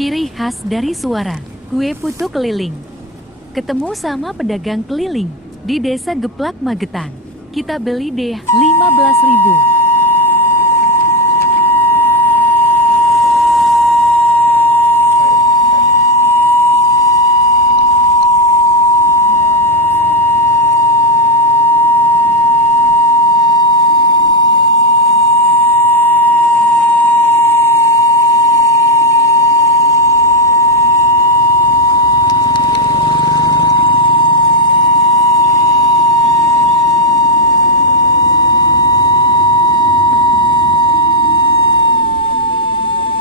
Ciri khas dari suara kue putu keliling. Ketemu sama pedagang keliling di Desa Geplak Magetan. Kita beli deh 15.000.